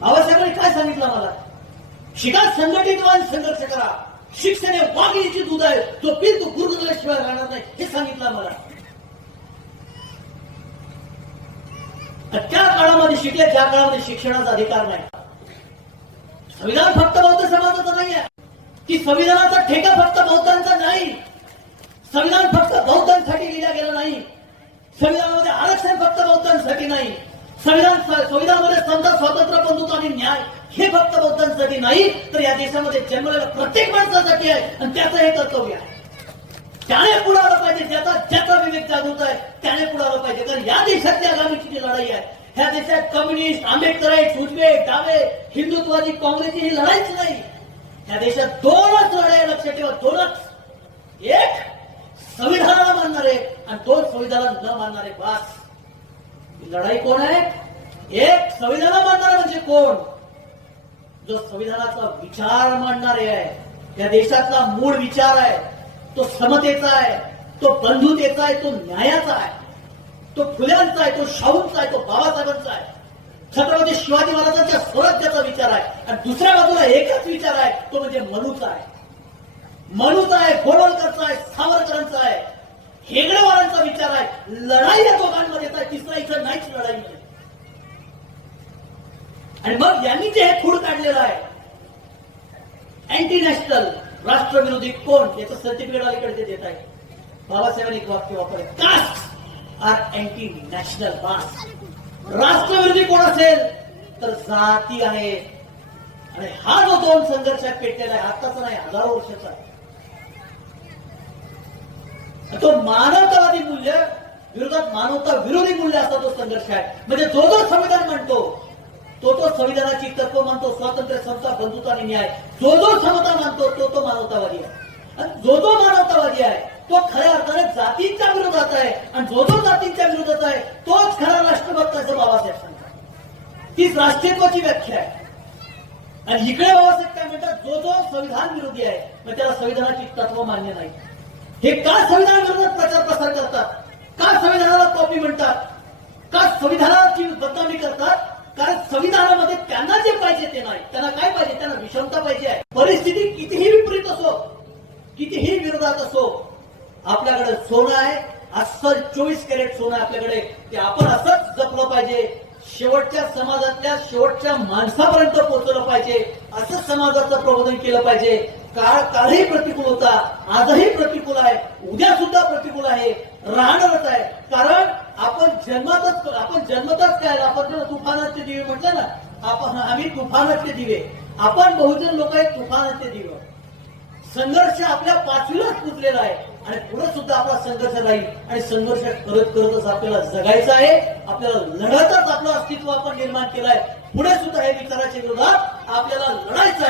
बाबासाहेबांनी काय सांगितलं मला? शिका संघटित व्हा संघर्ष करा. शिक्षण हे वाघिणीची दूध आहे. तो पिल तो गुरुशिवाय राहणार नाही हे सांगितलं मला. त्या काळामध्ये शिकले ज्या काळामध्ये शिक्षणाचा अधिकार नाही. संविधान फक्त बौद्ध समाजाचा नाही आहे की संविधानाचा ठेका फक्त बौद्धांचा नाही. संविधान फक्त बौद्धांसाठी लिहिला गेला नाही. संविधानामध्ये आरक्षण फक्त बौद्धांसाठी नाही. संविधान संविधानामध्ये संत स्वातंत्र्य बंधुत्व आणि न्याय हे फक्त बौद्धांसाठी नाही तर या देशामध्ये जन्मलेल्या प्रत्येक माणसासाठी आहे आणि त्याचं हे कर्तव्य आहे. त्याने पुढे आलं पाहिजे ज्याचा ज्याचा विवेक जागृत आहे त्याने पुढे आलं पाहिजे. कारण या देशातली आगामीची जी लढाई आहे? ह्या देशात कम्युनिस्ट आंबेडकराईट उजवे डावे हिंदुत्वादी काँग्रेस ही लढाईच नाही. या देशात दोनच लढाई लक्षात ठेवा दोनच. एक संविधानाला मानणारे आणि दोन संविधानाला न मानणारे बास. लढाई कोण आहे? एक संविधाना मांडणार म्हणजे कोण? जो संविधानाचा विचार मांडणारे आहे या देशातला मूळ विचार आहे तो समतेचा आहे तो बंधुतेचा आहे तो न्यायाचा आहे तो फुल्यांचा आहे तो शाहूंचा आहे तो बाबासाहेबांचा आहे. छत्रपती शिवाजी महाराजांच्या स्वराज्याचा विचार आहे आणि दुसऱ्या बाजूला एकच विचार आहे तो म्हणजे मनूचा आहे. मनूचा आहे गोडवलकरचा आहे सावरकरांचा आहे हेगडेवारांचा विचार आहे. लढाई या दोघांमध्ये तिसरं आणि मग यांनी जे हे खूड काढलेलं आहे अँटी नॅशनल राष्ट्रविरोधी कोण याचं सर्टिफिकेट अलीकडे देत आहे. बाबासाहेबांनी एक वाक्य वापरले कास्ट आर अँटी नॅशनल बास राष्ट्रविरोधी कोण असेल तर जाती आहे. आणि हा जो दोन संघर्षात पेटलेला आहे आताचा नाही हजारो वर्षाचा आहे. तो मानवतावादी मूल्य विरोधात मानवता विरोधी मूल्य असा तो संघर्ष आहे. म्हणजे जो जो संविधान म्हणतो तो तो संविधानाची तत्व मानतो स्वातंत्र्य समता बंधुता आणि न्याय. जो जो समता मानतो तो तो मानवतावादी आहे. आणि जो जो मानवतावादी आहे तो खऱ्या अर्थाने जातींच्या विरोधात आहे. आणि जो जो जातींच्या विरोधात आहे तोच खरा राष्ट्रभक्त असं बाबासाहेब सांगतात. तीच राष्ट्रीयत्वाची व्याख्या आहे. आणि इकडे बाबासाहेब काय म्हणतात जो जो संविधान विरोधी आहे मग त्याला संविधानाची तत्व मान्य नाही. हे का संविधान विरोधात प्रचार प्रसार करतात? का संविधानाला कॉपी म्हणतात? का संविधानाची बदनामी करतात? कारण संविधानामध्ये त्यांना जे पाहिजे ते नाही. त्यांना काय पाहिजे? त्यांना विषमता पाहिजे आहे. परिस्थिती कितीही विपरीत असो कितीही विरोधात असो आपल्याकडे सोनं आहे. अस्सल चोवीस कॅरेट सोनं आहे आपल्याकडे. ते आपण असंच जपलं पाहिजे. शेवटच्या समाजातल्या शेवटच्या माणसापर्यंत पोहोचलं पाहिजे. असं समाजाचं प्रबोधन केलं पाहिजे. काळ काळही प्रतिकूल होता. आजही प्रतिकूल आहे. उद्या सुद्धा प्रतिकूल आहे. राहणारच आहे. कारण जन्मातच आपण जन्मतच काय आपण जर तुफानाचे दिवे म्हटलं ना आपण आम्ही तुफानाचे दिवे. आपण बहुजन लोक आहेत तुफानाचे दिवे. संघर्ष आपल्या पाचवीलाच पुजलेला आहे. आणि पुढे सुद्धा आपला संघर्ष राहील आणि संघर्ष करत करतच आपल्याला जगायचा आहे. आपल्याला लढतच आपलं अस्तित्व आपण निर्माण केलंय. पुढे सुद्धा हे विचाराच्या विरोधात आपल्याला लढायचं आहे.